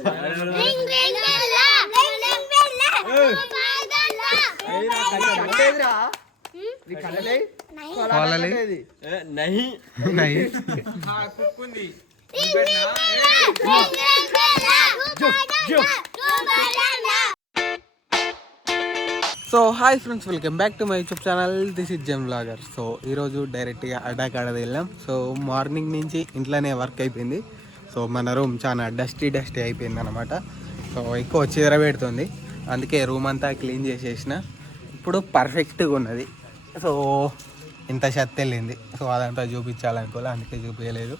So hi friends, welcome back to my YouTube channel. This is gem vlogger. So ఈరోజు డైరెక్ట్గా అడ్డాకాడ వెళ్ళాం. So morning నుంచి ఇంట్లోనే work అయిపోయింది. సో మన రూమ్ చాలా డస్టీ అయిపోయింది అనమాట. సో ఎక్కువ చీర పెడుతుంది, అందుకే రూమ్ అంతా క్లీన్ చేసేసిన. ఇప్పుడు పర్ఫెక్ట్గా ఉన్నది. సో ఇంత చెత్త వెళ్ళింది. సో అదంతా చూపించాలనుకోలే, అందుకే చూపించలేదు.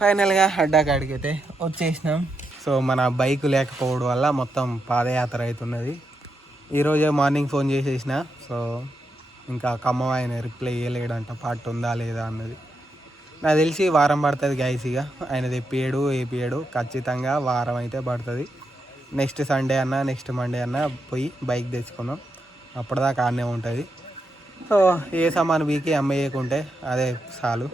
ఫైనల్గా అడ్డాకాడికి అయితే వచ్చేసినాం. సో మన బైక్ లేకపోవడం వల్ల మొత్తం పాదయాత్ర అవుతున్నది. ఈరోజే మార్నింగ్ ఫోన్ చేసేసిన. సో ఇంకా ఖమ్మం ఆయన రిప్లై ఇవ్వలేడంట, పార్ట్ ఉందా లేదా అన్నది. నాకు తెలిసి వారం పడుతుంది గైస్. ఇక ఆయన తెప్పియాడు ఏపియాడు, ఖచ్చితంగా వారం అయితే పడుతుంది. నెక్స్ట్ సండే అన్నా నెక్స్ట్ మండే అన్నా పోయి బైక్ తెచ్చుకున్నాం. అప్పటిదాకా ఆడనే ఉంటుంది. సో ఏ సామాను వీకి అమ్మేయకుంటే అదే చాలు.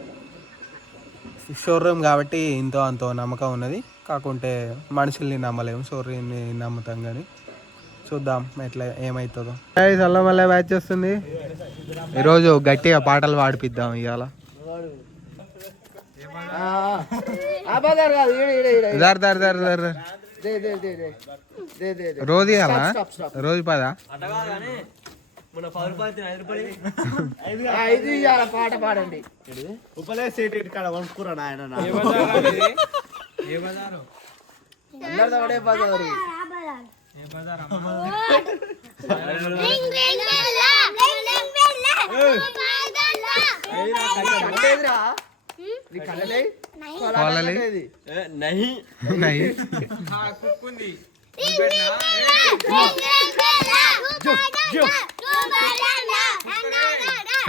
షోరూమ్ కాబట్టి ఇంతో అంతో నమ్మకం ఉన్నది. కాకుంటే మనుషుల్ని నమ్మలేము, షోరూమ్ని నమ్ముతాం. కానీ చూద్దాం ఎట్లా ఏమవుతుందో. అల్లం వల్ల బ్యాచ్ వస్తుంది. ఈరోజు గట్టిగా పాటలు పాడిపిద్దాం ఇవాళ. రోజు ఇవ్వాలా? రోజు పదా? పాట పాడండి.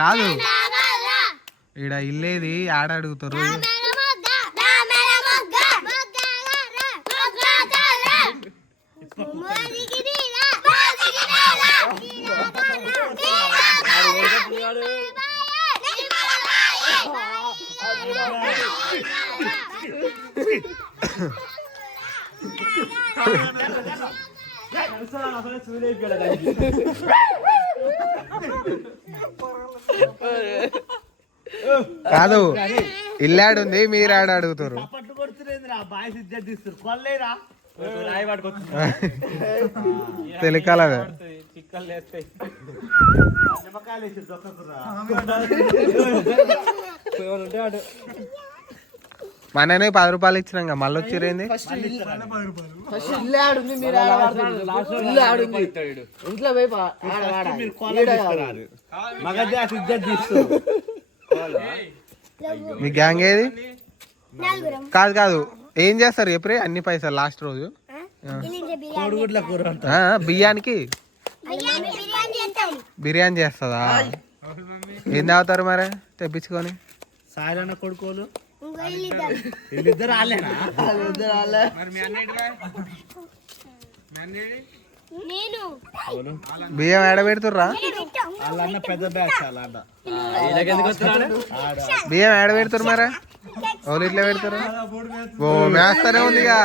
కాదు, ఈడ ఇల్లేది ఆడ అడుగుతారు. కాదు, ఇల్లాడుంది, మీరు ఆడ అడుగుతారు. తెలికాల మననే 10 రూపాయలు ఇచ్చినాక మళ్ళీ వచ్చిరేంది? మీ గ్యాంగ్ ఏది? కాదు కాదు, ఏం చేస్తారు ఎప్పుడే అన్ని పైసలు లాస్ట్ రోజు? బియ్యానికి బిర్యానీ చేస్తుందా? ఏం తాగుతారు మరి తెప్పించుకొని? సాయిలన్న కొడుకోలు వీళ్ళిద్దరు బియ్యం ఏడ పెడుతుర్రా? వాళ్ళన్న పెద్ద బ్యాచ్. బియ్యం ఏడ పెడుతురు మరి? వాళ్ళు ఇట్లా పెడతారు. ఓ మేస్తానే ఉందిగా.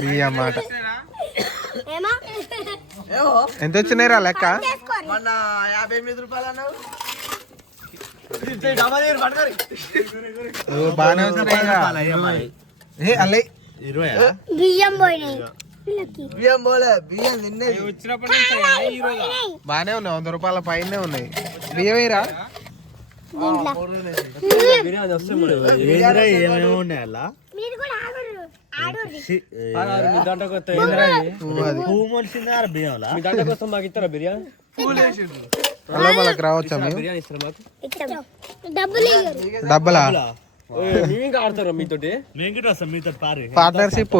బియ్యం మాట ఎంత వచ్చినాయి రా లెక్క? 58 రూపాయలు. బాగానే వచ్చినాయి. అల్లే బియ్యం పోయినాయి. బానే ఉన్నాయి, 100 రూపాయల పైనే ఉన్నాయి. బియ్యమేరా? వాళ్ళకి రావచ్చా? డబ్బులా? పార్ట్నర్షిప్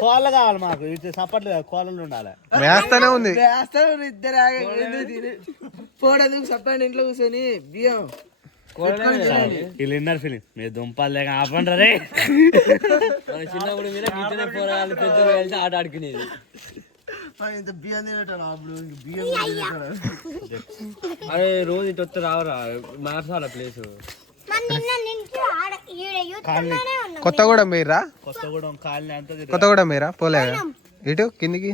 కోళ్ళు కావాలి మాకు. ఇటు సపట్లు కోళ్ళు ఉండాలి. వేస్తానే ఉంది. ఇద్దరు పోవడానికి సపరేట్ ఇంట్లో కూర్చొని బియ్యం వీళ్ళు విన్నారు ఫీలింగ్ మీరు దుంపాలు లేక ఆపండి రే. చిన్నప్పుడు మీద గిట్టనే పోరాలు పెద్దలు వెళ్తే ఆట ఆడుకునేది. అరే రోజు ఇటు వస్తే రావరా మార్చాల ప్లేస్. కొత్తగూడెం మీరా? కొత్తగూడెం కాలనీ అంతా కొత్తగూడెం మీరా? పోలే ఇటు కిందికి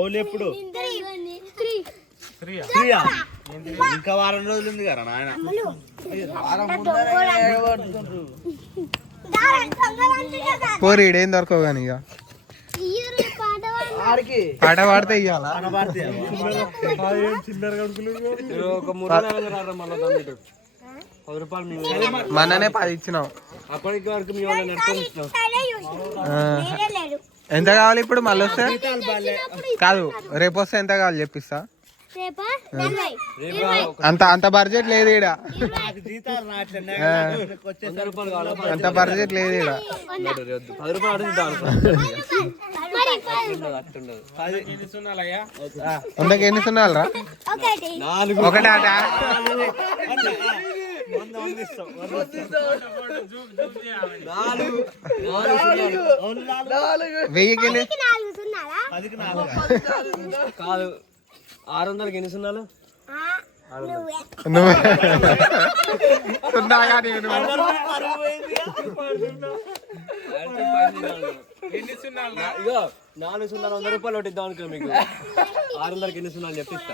ఓన్లీ ఎప్పుడు ఇంకా వారం రోజులు ఉంది కదా నాయన. పోరి ఈడేం దొరకవు కానీ ఇక పాట పాడితే ఇవ్వాల. ఒక 3 నెలలు రారా మళ్ళీ 10 రూపాయలు మననే 10 ఇచ్చినాం. అప్పటికి వరకు మీ వాళ్ళని నెట్టుకొని ఇచ్చినాం. ఎంత కావాలి ఇప్పుడు మళ్ళీ వస్తే? కాదు రేపు వస్తే ఎంత కావాలి చెప్పిస్తా. అంత అంత బడ్జెట్ లేదు ఈడ. అంత బడ్జెట్ లేదు ఈడ. 10 రూపాయలు వందకి ఎన్ని సున్నాలు రా? ఒకటి ఆట. వెయ్యికి ఎన్ని? కాదు 600కి ఎన్ని సున్నాలు? నువ్వు సున్నా కానీ ఇగో 4 సున్నాలు 100 రూపాయలు ఒకటి ఇద్దాం అనుకో మీకు. 600కి ఎన్ని సున్నాలు చెప్పిస్తా.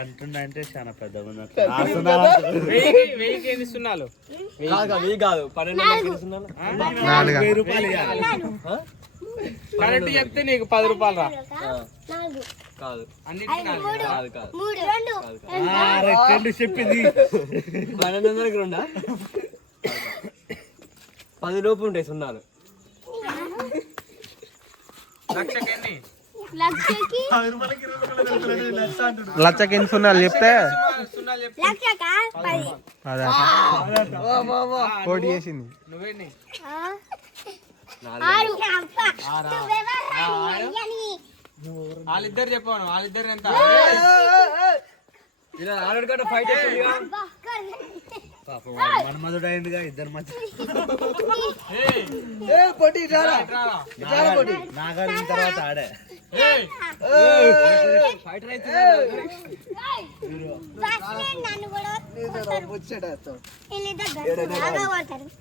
అంటుండే చాలా పెద్ద కాదు 1200కి ఎన్ని సున్నాలు? 1000 చెప్తే నీకు 10 రూపాయలు రా. కాదు చెప్పింది 1200కి 2 10 లోపు ఉంటాయి సున్నాలు. లక్షకి ఎన్ని సున్నాలు చెప్తే అదే కోటి చేసింది. వాళ్ళిద్దరు చెప్పాను. వాళ్ళిద్దరు ఎంత? ఇలా ఆడగట్ట ఫైట్ మన్మధుడు అయిందిగా ఇద్దరు మధ్య. నాగార్జున తర్వాత ఆడే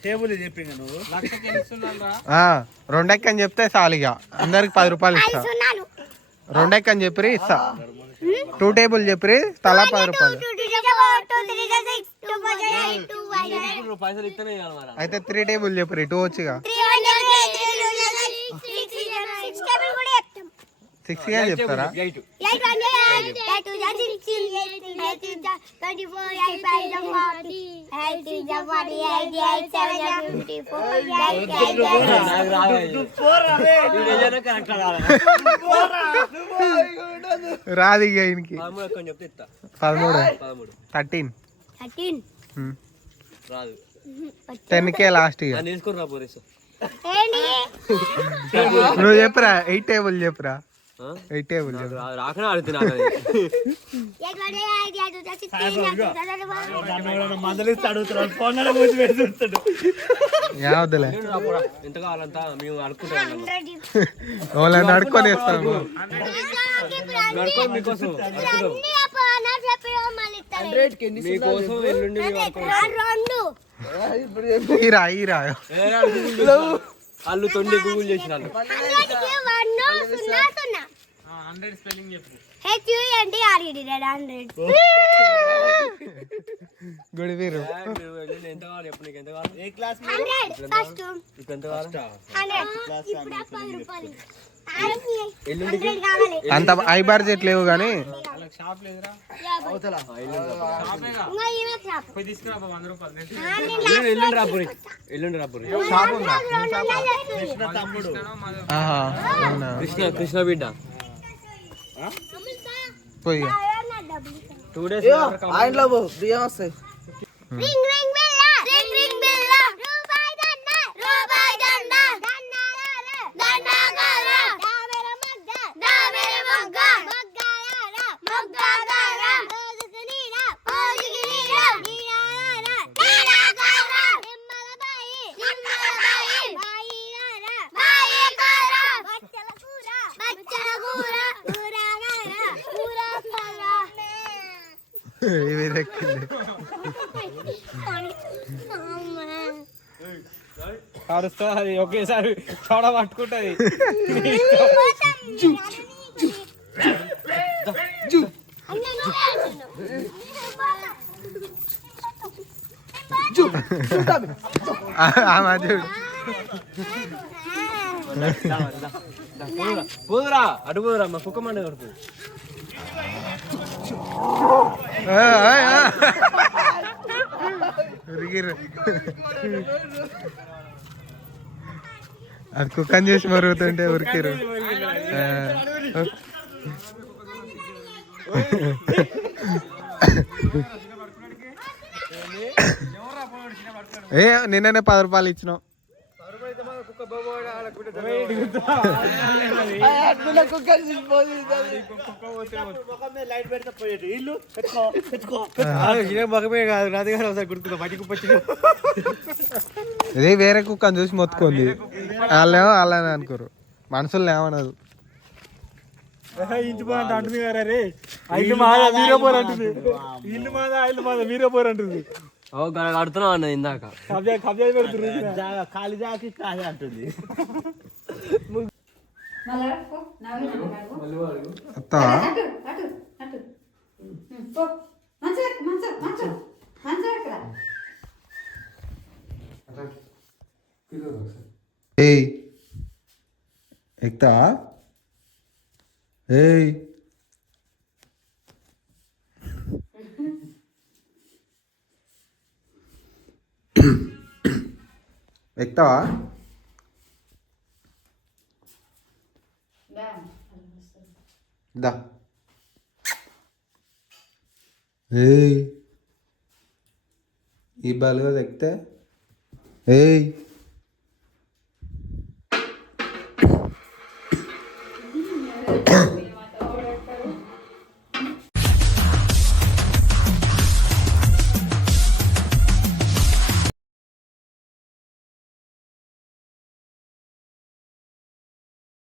టేబుల్ చెప్పి నువ్వు 2 ఎక్కని చెప్తే చాలుగా అందరికి 10 రూపాయలు ఇస్తా. 2 ఎక్కని చెప్పి ఇస్తా. 2 టేబుల్ చెప్పి తలా 10 రూపాయలు. పైసలు ఇస్తేనే ఇవ్వాలి మరి. అయితే 3 టేబుల్ చెప్పి 2 వచ్చిగా 6 గా చెప్తారా? రాదు ఇక ఈయనకి 13 13 రాదు 10K లాస్ట్ ఇక. తీసుకురా పోలీసు. నువ్వు చెప్పురా 8 టేబుల్ చెప్పురా. 8 టేబుల్ రాకనే ఆడుతున్నా. మందలిస్తే అడుగుతున్నాడు. ఫోన్ పూజ పెడుతుంటాడు. యావద్దులే ఎంత కావాలంతా మేము అడుక్కుంటాం. వాళ్ళని అడుక్కొని వేస్తాం. మీకోసం మీకోసం ఎల్లుండి ఈరా ఈరా వాళ్ళు తొండి గూగుల్ చేసిన స్పెల్లింగ్ చెప్పు. గుడి వీరు ఎంత కావాలి చెప్పు. నీకు ఎంత కావాలి? ఏ క్లాస్ నీకు ఎంత కావాలి? అంత ఐ బడ్జెట్ లేవు కానీ షాప్ లేదురా. పోయి తీసుకురా 100 రూపాయలు. ఎల్లుండి రాపురి. ఎల్లుండి రాపురి. తమ్ముడు కృష్ణ బిడ్డ పోయి 2 days బియ్యం వస్తాయి. వేరెక్కింది. అరుస్తా అది ఒకేసారి చోడ పట్టుకుంటది. ఆమె చూడు. పోదురా అటు పోదురా మా కుక్క మండ కొడుతుంది. ఉరికిర్రు. అది కుక్కని చేసి మరుగుతుంటే ఉరికిరు. ఏ నిన్ననే 10 రూపాయలు ఇచ్చినావు. లైట్ పెడితే పోయేది ఇల్లు పెట్టుకో పెట్టుకో. మగమే కాదు నాది కానీ ఒకసారి గుర్తున్నా బయట కుప్పచ్చి ఇది వేరే కుక్కని చూసి మొత్తుకుంది. వాళ్ళేమో వాళ్ళని అనుకోరు, మనుషులు ఏమనదు. ఇంటి పోరంట అంటుంది కదా రే. ఇల్లు మాదా మీరే పోరు అంటుంది. ఇల్లు మాదా మీరే పోరు అంటుంది. కడుతున్నావు అన్నది ఇందాక. కబ్జా పెడుతుంది. ఖాళీ జాకి కాదు అంటుంది. అత్తా ఏయ్ ఎక్కుతా. ఏయ్ ఎక్కుతావా? దా. ఏయ్ ఈ బలుగా ఎక్కితే ఏయ్